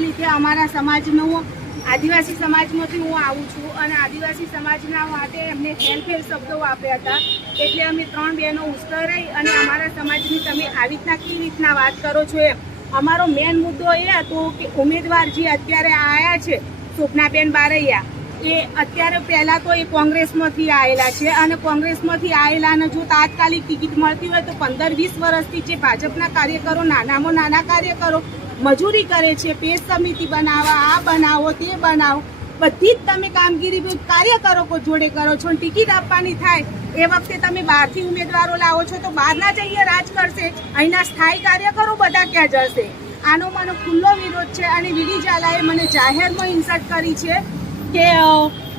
લીધે અમારા સમાજનું આદિવાસી સમાજમાંથી હું આવું છું અને આદિવાસી સમાજના માટે એમને હેલ્પેલ શબ્દો વાપર્યા હતા એટલે અમે 3 બહેનો ઉશ્કેરાઈ અને અમારા સમાજની તમે આવી રીતના કેવી રીતના વાત કરો છો એમ અમારો મેન મુદ્દો એ હતો કે ઉમેદવાર જે અત્યારે આવ્યા છે સ્વપ્નાબેન બારૈયા એ અત્યારે પહેલા તો એ કોંગ્રેસમાંથી આવેલા છે અને કોંગ્રેસમાંથી આવેલાને જો તાત્કાલિક ટિકિટ મળતી હોય તો 15-20 વર્ષથી જે ભાજપના કાર્યકરો નાનામાં નાના કાર્યકરો મજૂરી કરે છે, પેજ સમિતિ બનાવવા, આ બનાવો તે બનાવો, બધી જ તમે કામગીરી કાર્યકરો જોડે કરો છો. ટિકિટ આપવાની થાય એ વખતે તમે બહારથી ઉમેદવારો લાવો છો તો બહારના જઈએ રાજ કરશે, અહીંના સ્થાયી કાર્યકરો બધા ક્યાં જશે? આનો મને ખુલ્લો વિરોધ છે અને વીડી ઝાલાએ મને જાહેરમાં ઇન્સલ્ટ કરી છે કે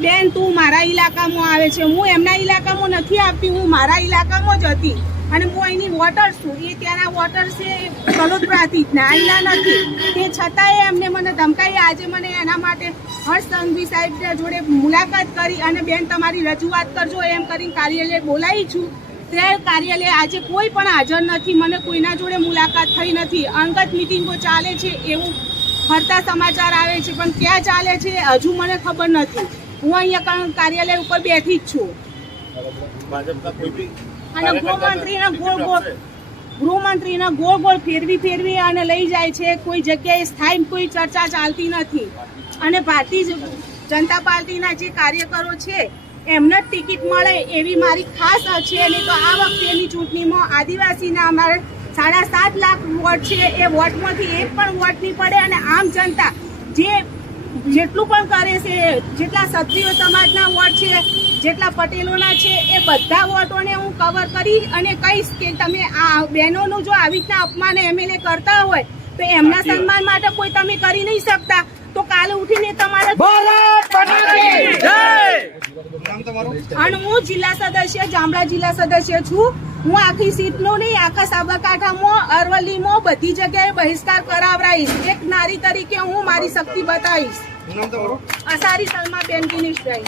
બેન તું મારા ઇલાકામાં આવે છે. હું એમના ઇલાકામાં નથી આવતી, હું મારા ઇલાકામાં જ હતી અને હું અહીંની વોટર છું. એ ત્યાંના વોટર છે કલોદરાથી અહીંના નથી, તે છતાંય એમને મને ધમકાવી. આજે મને એના માટે હર્ષ સંઘવી સાહેબ જોડે મુલાકાત કરી અને બેન તમારી રજૂઆત કરજો એમ કરીને કાર્યાલય બોલાવી છું. તે કાર્યાલય આજે કોઈ પણ હાજર નથી, મને કોઈના જોડે મુલાકાત થઈ નથી. અંગત મિટિંગો ચાલે છે એવું ફરતા સમાચાર આવે છે પણ ક્યાં ચાલે છે હજુ મને ખબર નથી. હું અહીંયા કાર્યાલય ઉપર બેઠી જ છું અને ગૃહમંત્રીના ગોળ ગોળ ફેરવી અને લઈ જાય છે. કોઈ જગ્યાએ સ્થાયી કોઈ ચર્ચા ચાલતી નથી અને ભારતીય જનતા પાર્ટીના જે કાર્યકરો છે એમને જ ટિકિટ મળે એવી મારી ખાસ છે. નહીં તો આ વખતેની ચૂંટણીમાં આદિવાસીના અમારે 7.5 લાખ વોટ છે, એ વોટમાંથી એક પણ વોટ નહીં પડે અને આમ જનતા જેટલું પણ કરે છે, જેટલા ક્ષત્રિય સમાજના વોટ છે, જેટલા પટેલોના છે, એ બધા વોટોને હું કવર કરી અને કહીશ કે તમે આ બહેનોનું જો આવી રીતના અપમાન એમએલએ કરતા હોય તો એમના સન્માન માટે કોઈ તમે કરી નહીં શકતા તો કાલે ઉઠીને તમારે અને હું જિલ્લા સદસ્ય જામડા જિલ્લા સદસ્ય છું. હું આખી સીટનો નહીં આખા સાબરકાંઠામાં અરવલ્લીમાં બધી જગ્યાએ બહિષ્કાર કરાવરાઈશ. એક નારી તરીકે હું મારી શક્તિ બતાવીશ. અસારી સલમા બેન દિનેશભાઈ.